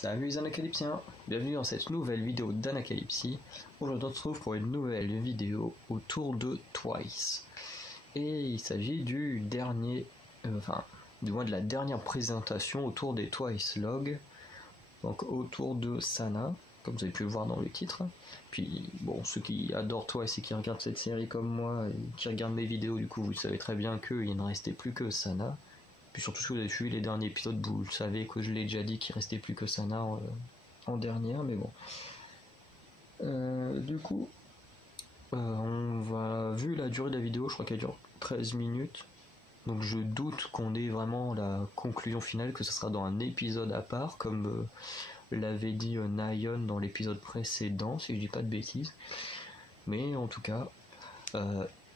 Salut les Anacalypsiens, bienvenue dans cette nouvelle vidéo d'Anacalypsie. Aujourd'hui on se retrouve pour une nouvelle vidéo autour de Twice. Et il s'agit du dernier, du moins de la dernière présentation autour des Twice Logs. Donc autour de Sana, comme vous avez pu le voir dans le titre. Puis bon, ceux qui adorent Twice et qui regardent cette série comme moi, et qui regardent mes vidéos, du coup vous savez très bien qu'il ne restait plus que Sana. Puis surtout si vous avez suivi les derniers épisodes, vous le savez que je l'ai déjà dit qu'il restait plus que Sana en dernière, mais bon. Du coup, on va, vu la durée de la vidéo, je crois qu'elle dure 13 minutes, donc je doute qu'on ait vraiment la conclusion finale, que ce sera dans un épisode à part, comme l'avait dit Nayeon dans l'épisode précédent, si je dis pas de bêtises. Mais en tout cas,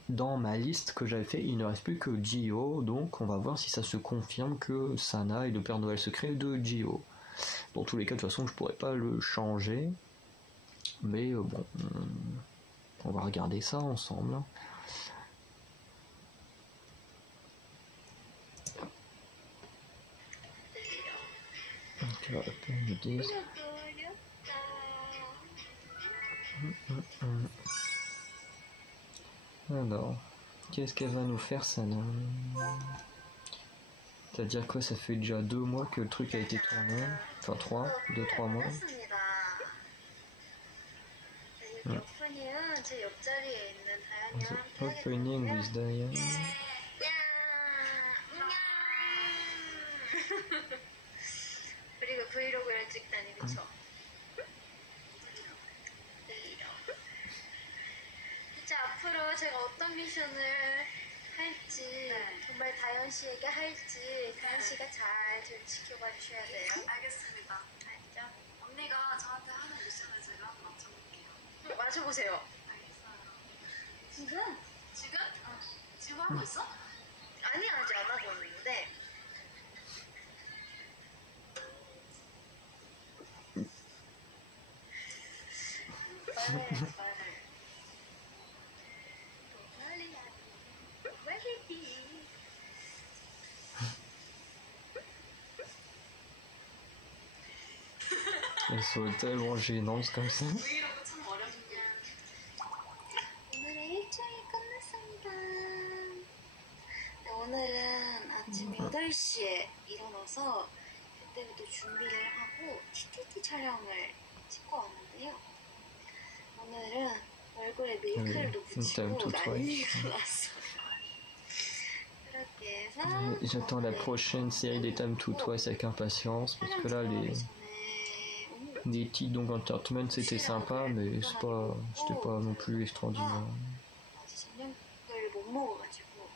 dans ma liste que j'avais fait, il ne reste plus que Jihyo, donc on va voir si ça se confirme que Sana est le Père Noël secret de Jihyo. Dans tous les cas, de toute façon, je pourrais pas le changer, mais bon, on va regarder ça ensemble. Donc, on va me dire. Alors, qu'est-ce qu'elle va nous faire, Sana? C'est-à-dire quoi, ça fait déjà 2 mois que le truc a été tourné, enfin 2-3 mois. Opening with Diane. 우리가 브이로그를 찍다니 그쵸? 진짜 앞으로 제가 어떤 미션을 할지 정말 다현 씨에게 할지 다현 씨가 잘 좀 지켜봐 주셔야 돼요. 알겠습니다. 알죠? 언니가 저한테 하는 미션을 제가 한번 맞춰볼게요. 맞춰보세요. 알겠어요. 지금? 지금? 지금 하고 있어? 아니 아직 안 하고 있는데 Elles sont tellement gênantes comme ça. 브이로그 참 어렵냐. 오늘의 일정이 끝났습니다. 네, 오늘은 아침 8시에 일어나서 그때부터 준비를 하고 TTT 촬영을 찍고 왔는데요. 오늘은 얼굴에 메이크업도 붙이고 난리가 났어요. 그렇게 해서 J'attends la prochaine série des Time to Twice avec impatience, parce que là les titres donc Entertainment c'était sympa, mais c'était pas non plus extraordinaire. 아직 저녁을 못 먹어가지고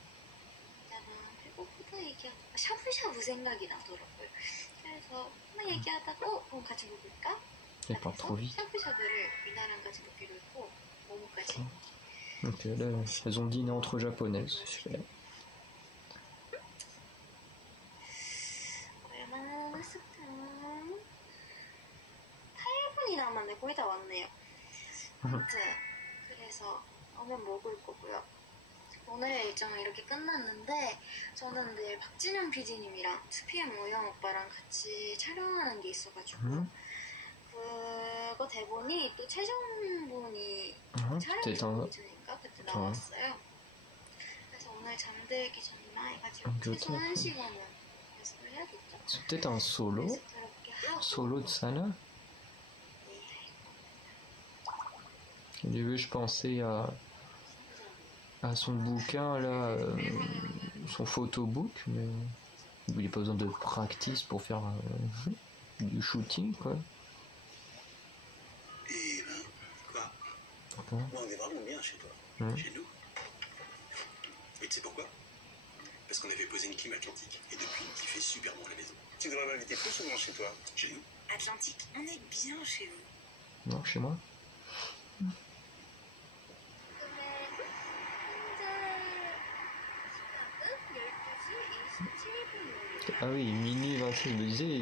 이따가 배고프다 얘기하다가 샤브샤브 생각이 나더라고요. 그래서 막 얘기하다가 그럼 같이 먹을까? Elle part trop vite. 샤브샤브를 미나랑 같이 먹기로 했고 모모까지. Donc là, elles ont dîné entre japonaises. 얼마나 남았을까? 8분이 남았네. 거의 다 왔네요. 아무튼 그래서 오면 먹을 거고요. 오늘의 일정은 이렇게 끝났는데 저는 내일 박진영 PD님이랑 2PM 우영 오빠랑 같이 촬영하는 게 있어가지고 그거 대본이 또 최정분이 촬영이 전이니까 그때 나왔어요. 그래서 오늘 잠들기 전이나 해가지고 최소 1시간은 연습을 해야겠죠. C'est peut-être un solo de Sana. Au début je pensais à son bouquin là, son photobook, mais il n'y a pas besoin de practice pour faire du shooting quoi. Et quoi? Pourquoi? Moi, on est vraiment bien chez toi, chez nous. Et tu sais pourquoi? Parce qu'on avait posé une clim atlantique et depuis, il fait super bon à la maison. Tu devrais m'inviter plus souvent chez toi, chez nous. Atlantique, on est bien chez vous. Non, chez moi. Ah oui, minuit 26, je me disais,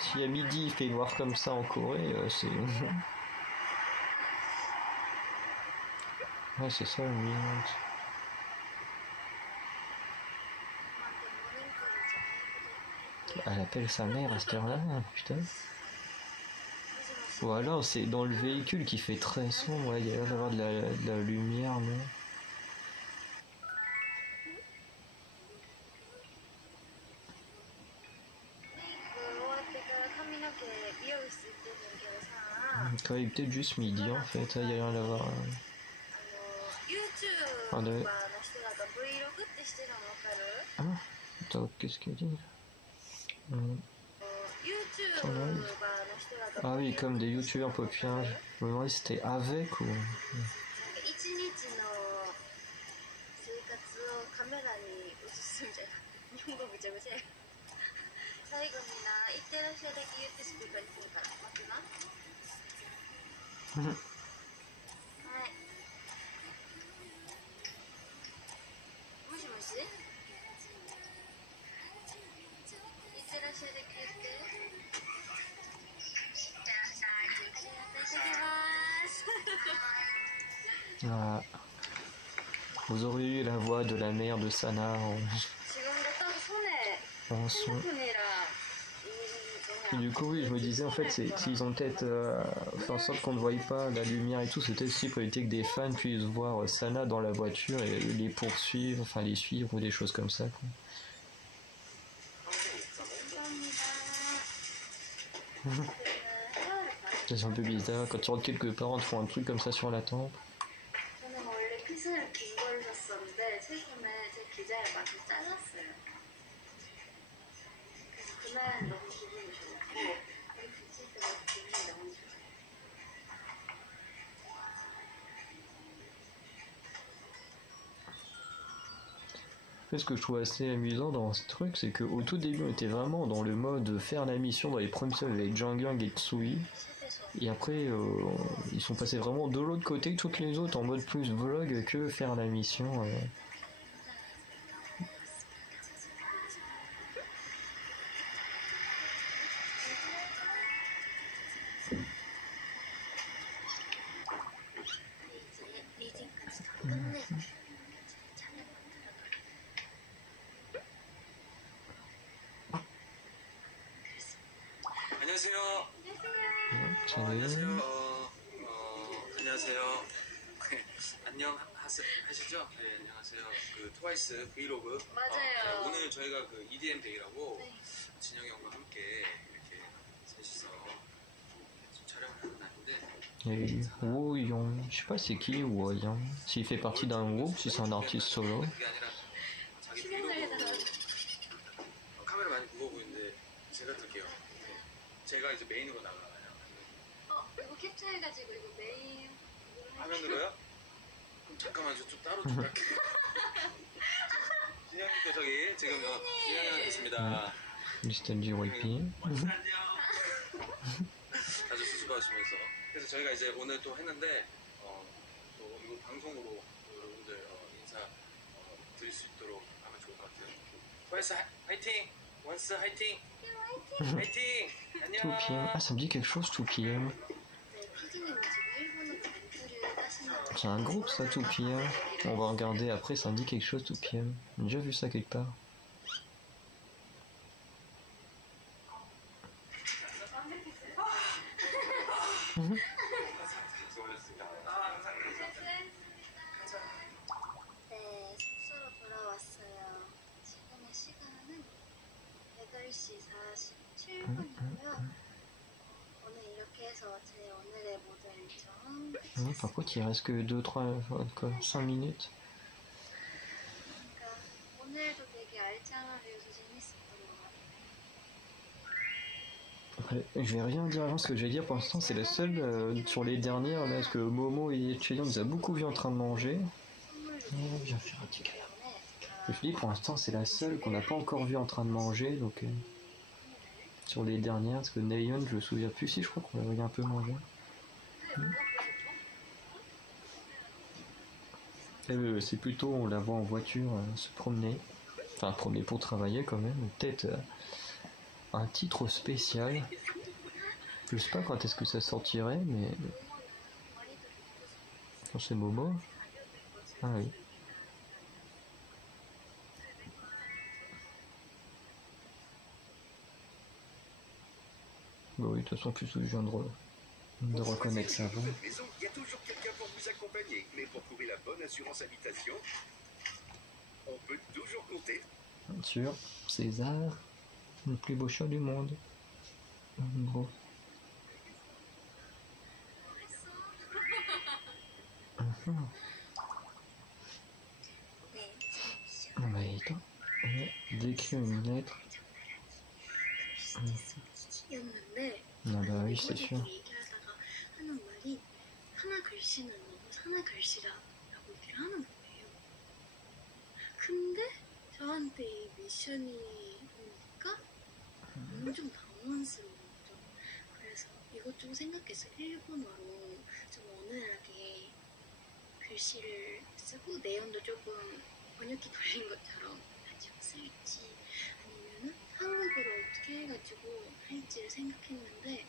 si à midi il fait noir comme ça en Corée, c'est... Ouais, c'est ça, minuit. Elle appelle sa mère à cette heure-là, putain. Voilà, c'est dans le véhicule qui fait très sombre, ouais, il y a l'air d'avoir de la lumière, non? 終わってから髪の毛美容室行ってんねんけどさ、Quand il est peut-être juste midi en fait, il y a rien à voir. YouTuber の人だと Vlog ってしてるの分かる？ Ah, attends, qu'est-ce qu'elle dit? YouTuber の人だと Ah oui, comme des youtubeurs populaires. Je me demandais si c'était avec ou. 一日の生活をカメラに映すみたいな。日本語ぐちゃぐちゃや。最後にな、いってらっしゃいだけ言ってスピーカーにするから。待ってな。はい。もしもし？いってらっしゃいだけ言って。いってらっしゃい。ありがとうございます。 Ah. Vous auriez eu la voix de la mère de Sana en son. Et du coup, oui, je me disais en fait, s'ils ont peut-être fait en sorte qu'on ne voie pas la lumière et tout, c'était aussi pour éviter que des fans puissent voir Sana dans la voiture et les poursuivre, enfin les suivre ou des choses comme ça, quoi. C'est un peu bizarre, quand tu rentres quelque part, on te font un truc comme ça sur la tempe. 저는 원래 핏을 긴 걸 샀었는데 최근에 제 기장을 많이 잘랐어요. 그래서 그날 너무 기분이 좋고 우리 붙일 때가 기분이 너무 좋아요. Ce que je trouve assez amusant dans ce truc, c'est qu'au tout début, on était vraiment dans le mode faire la mission dans les premiers épisodes avec Jang et Tsui. Et après, ils sont passés vraiment de l'autre côté, toutes les autres en mode plus vlog que faire la mission. 안녕하세요. Salut. 안녕하세요. 하시죠? 네, 안녕하세요. 그 트와이스 브이로그. 맞아요. 오늘 저희가 그 EDM 데이라고 진영이 형과 함께 이렇게 셋이서 촬영을 하는 날인데. Et Woo Young, je sais pas c'est qui Woo Young, s'il fait partie d'un groupe, si c'est un artiste solo. 그게 아니라 자기 브이로그 카메라 많이 무거워 보이는데 제가 들게요. 네. 제가 이제 메인으로 나가요. 이거 캡처해가지고 이거 메인 화면 들어요? 그럼 잠깐만 좀 따로 좀 할게요. 진영님도 저기 지금 진영이랑 있습니다. Mr. JYP. 아주 수줍어하시면서. 그래서 저희가 이제 오늘 또 했는데 또 이거 방송으로 여러분들 인사 드릴 수 있도록 하면 좋을 것 같아요. 트와이스 화이팅! 원스 화이팅! 화이팅! 안녕! 2PM, ah ça me dit quelque chose 2PM. 피디님이 지금 일본어 멘트를 따신다고. C'est un groupe ça 2PM. On va regarder après, ça me dit quelque chose 2PM. J'ai déjà vu ça quelque part. 네, 숙소로 돌아왔어요. 지금의 시간은 8시 47분이고요. 오늘 이렇게 해서 제 오늘의 모든 일정은 끝이었습니다. Par contre, il reste que 5 minutes. 그러니까 오늘도 되게 알찬 하루여서 재밌었던 것 같아요. Après, je vais rien dire avant ce que je vais dire pour l'instant, c'est la seule sur les dernières, là, parce que Momo et Cheyenne nous a beaucoup vu en train de manger. Viens faire un petit câlin. Je dis pour l'instant c'est la seule qu'on n'a pas encore vue en train de manger, donc sur les dernières, parce que Nayeon je me souviens plus si je crois qu'on l'avait un peu mangé. C'est plutôt on la voit en voiture se promener, enfin promener pour travailler quand même, peut-être un titre spécial. Je sais pas quand est-ce que ça sortirait, mais non, c'est Momo. Ah oui. Bah oui, de toute façon, plus je viens de de reconnaître sa voix. Votre maison, il y a toujours quelqu'un pour vous accompagner. Mais pour trouver la bonne assurance habitation, on peut toujours compter. Sur César, le plus beau chat du monde. En gros. Mhm. Bah, attends. D'écrire une lettre. 였는데 Ah bah oui, c'est sûr. 친구들끼리 얘기하다가 하는 말이 하나 글씨는 너무 하나 글씨다라고 얘기를 하는 거예요. 근데 저한테 이 미션이 오니까 엄청 당황스러운 거죠. 그래서 이것 좀 생각해서 일본어로 좀 원활하게 글씨를 쓰고 내용도 조금 번역기 돌린 것처럼 가지고 쓸지 아니면은 한국어로 어떻게 해가지고 할지를 생각했는데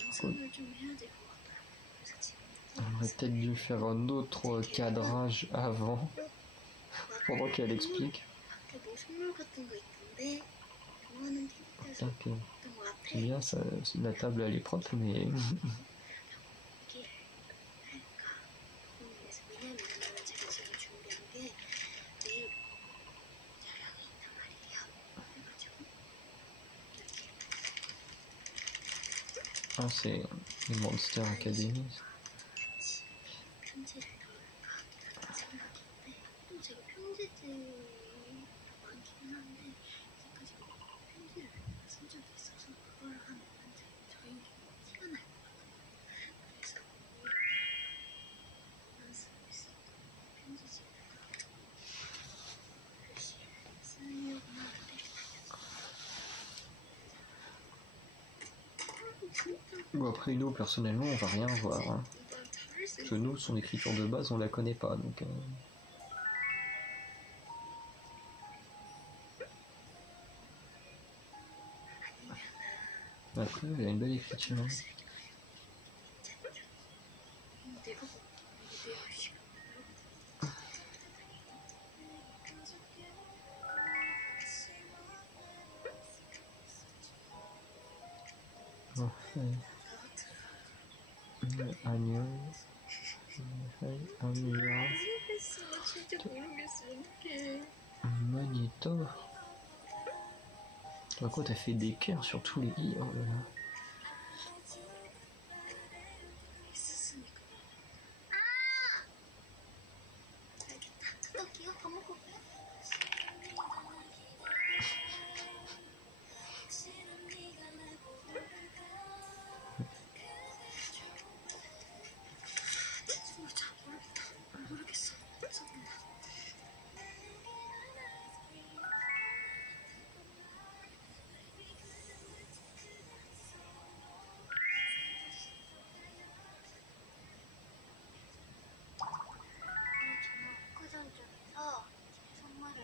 연습을 좀 해야 될 것 같아요. 그래서 지금 On aurait peut-être dû faire un autre cadrage avant, pendant qu'elle explique. 밖에 뭐 선물 같은 거 있던데 그거는 TV에서 Donc, 봤던 것 같아. c'est bien, ça, la table elle est propre, mais 얘기를 할까 고민해서 왜냐면은 제가 지금 준비한 게 내일 촬영이 있단 말이에요. 그래가지고 이렇게 ah, c'est les Monster Academy. 같이 편지를 넣을까 그런 생각인데 또 제가 편지지 많기는 한데 이제까지 편지를 쓴 적이 있어서 그걸 하면 저희 티가 날 것 같아요. 그래서 연습을 쓰고 편지지에다가 글씨를 쓰려고 하는데 Bon, après, nous, personnellement, on va rien voir. Hein. 이걸 잘할 수 Parce que nous, son écriture de base, on la connaît pas. Donc, après, elle a une belle écriture. Hein. 내가 내 글씨가 아니요. 아니야. 모르겠어. 나 진짜 모르겠어. 어떡해. Magnéto. Quoi, t'as fait des cœurs sur tous les livres. Oh là là. 있었으니까. 알겠다. 뜯을게요. 밥 먹고 올게요. 모르겠어. 써본다. 저는 백화점 쪽에서 제 선물을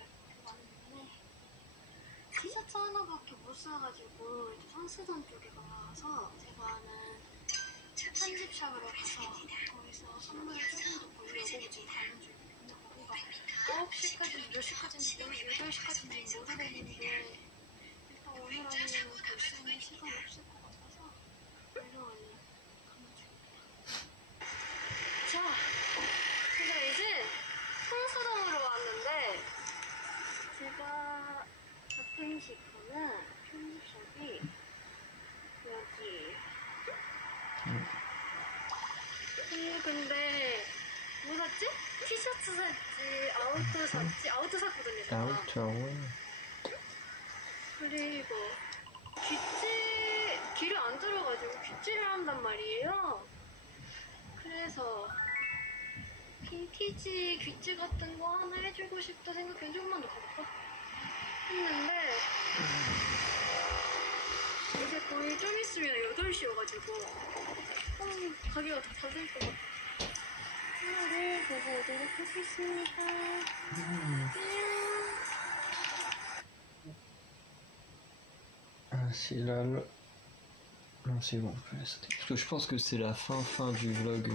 받았는데 티셔츠 하나밖에 못 사가지고 이제 선수단 쪽에 가서 제가 아는 편집샵으로 가서 거기서 선물을 조금 더 보려고 지금 가는 중이에요. 근데 거기가 9시까지 몇 시까지인지 8시까지인지 모르겠는데 일단 오늘 아니면 볼 수 있는 시간이 없을 것 같아서 얼른 가는 중입니다. 자, 제가 이제 성수동으로 왔는데 제가 가끔씩 가는 편집샵이 여기 근데 뭐 샀지? 티셔츠 샀지, 아우터 샀지, 아우터 샀거든요. 제가. 아우터. 그리고 귀를 안 들어가지고 귀찌를 한단 말이에요. 그래서 빈티지 귀찌 같은 거 하나 해주고 싶다 생각해. 조금만 더 가볼까? 했는데 이제 거의 좀 있으면 8시여가지고 가게가 다 닫을 것 같아. 하나를 보고 오도록 하겠습니다. 안녕. Ah, c'est là le... Non, c'est bon, je peux la sauter. Parce que je pense que c'est la fin du vlog.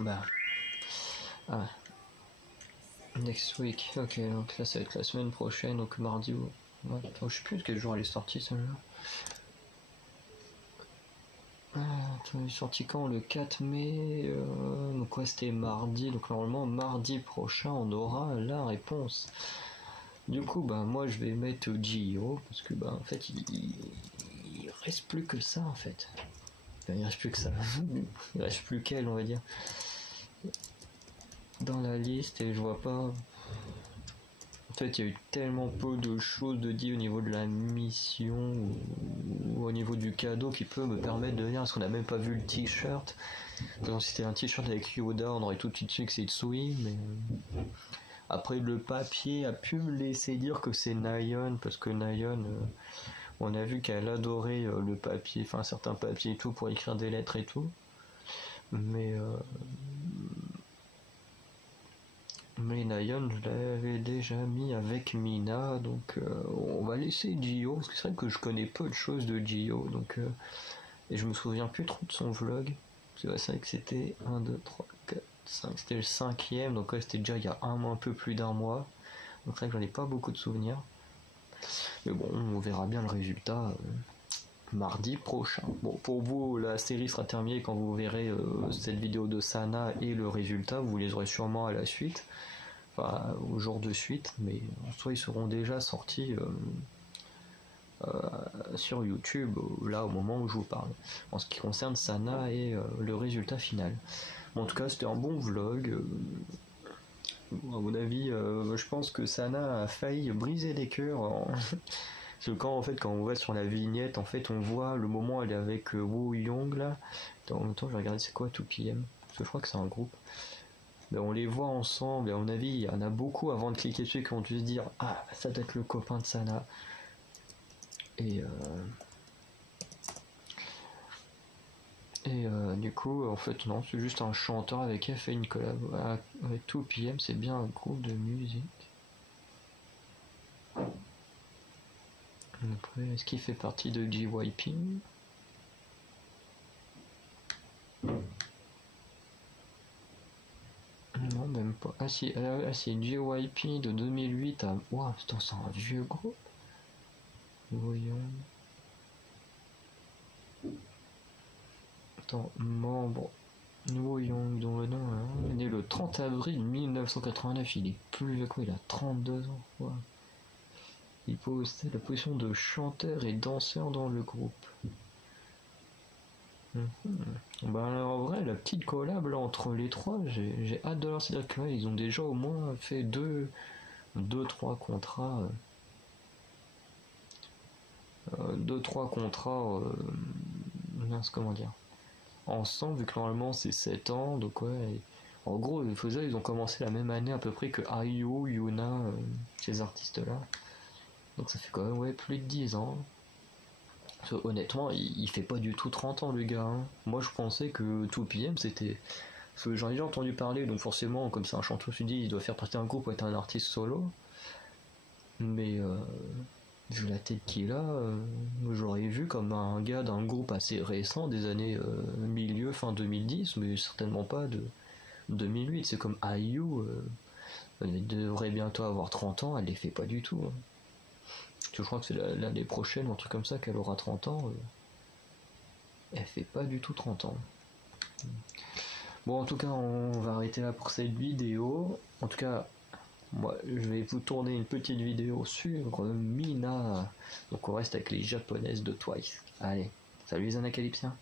Bah. Ah. Next week. Ok, donc là, ça va être la semaine prochaine, donc mardi ou. Ouais, attends, je sais plus de quel jour elle est sortie celle-là. Attends, elle est sortie quand? Le 4 mai. Donc, ouais, c'était mardi. Donc, normalement, mardi prochain, on aura la réponse. Du coup, bah, moi, je vais mettre Gio. Parce que, bah, en fait, il reste plus que ça, en fait. Enfin, il reste plus que ça. Il reste plus qu'elle, on va dire. Dans la liste, et je vois pas. En fait, il y a eu tellement peu de choses de dit au niveau de la mission ou au niveau du cadeau qui peut me permettre de dire, parce qu'on n'a même pas vu le t-shirt. Donc, si c'était un t-shirt avec Yoda, on aurait tout de suite su que c'est Tsui, mais après le papier a pu me laisser dire que c'est Nayeon, parce que Nayeon, on a vu qu'elle adorait le papier, enfin certains papiers et tout pour écrire des lettres et tout, mais Nayeon, je l'avais déjà mis avec Mina, donc on va laisser Gio, parce que c'est vrai que je connais peu de choses de Gio, donc et je me souviens plus trop de son vlog. C'est vrai que c'était 1, 2, 3, 4, 5, c'était le 5e, donc ouais, c'était déjà il y a un peu plus d'un mois, donc c'est vrai que j'en ai pas beaucoup de souvenirs. Mais bon, on verra bien le résultat mardi prochain. Bon, pour vous, la série sera terminée quand vous verrez cette vidéo de Sana et le résultat, vous les aurez sûrement à la suite. Enfin, au jour de suite, mais en soi ils seront déjà sortis sur YouTube là au moment où je vous parle en ce qui concerne Sana et le résultat final. Bon, en tout cas c'était un bon vlog, à mon avis je pense que Sana a failli briser des cœurs parce que quand on voit sur la vignette, en fait on voit le moment où elle est avec Woo Young là. En même temps je vais regarder c'est quoi 2PM, parce que je crois que c'est un groupe. Ben, on les voit ensemble, et à mon avis, il y en a beaucoup avant de cliquer dessus qui ont dû se dire ah, ça doit être le copain de Sana. Et du coup, en fait, non, c'est juste un chanteur avec qui elle fait une collab avec 2PM, c'est bien un groupe de musique. Après, est-ce qu'il fait partie de JYP? Non, même pas. Ah si, JYP de 2008 à... Ouah, putain, c'est un vieux groupe. Voyons. Attends, membre. Woyoung, dont le nom est né le 30 avril 1989, il est plus vieux que moi, il a 32 ans. Wow. Il possède la position de chanteur et danseur dans le groupe. Bah alors, en vrai, la petite collab là, entre les trois, j'ai hâte de leur dire que ils ont déjà au moins fait 2-3 contrats. 2-3 contrats. Mince, comment dire, ensemble, vu que normalement c'est 7 ans, donc ouais. En gros, ils ont commencé la même année à peu près que IU, Yuna, ces artistes-là. Donc ça fait quand même ouais, plus de 10 ans. Parce que, honnêtement, il fait pas du tout 30 ans le gars. Hein. Moi je pensais que 2PM c'était... Parce que j'en ai déjà entendu parler, donc forcément, comme c'est un chanteur, je me suis dit, il doit faire partie d'un groupe ou être un artiste solo. Mais vu la tête qu'il a, j'aurais vu comme un gars d'un groupe assez récent, des années milieu, fin 2010, mais certainement pas de 2008. C'est comme IU, elle devrait bientôt avoir 30 ans, elle les fait pas du tout. Hein. Je crois que c'est l'année prochaine ou un truc comme ça qu'elle aura 30 ans. Elle fait pas du tout 30 ans. Bon, en tout cas, on va arrêter là pour cette vidéo. En tout cas, moi, je vais vous tourner une petite vidéo sur Mina. Donc on reste avec les japonaises de Twice. Allez, salut les Anacalypsiens.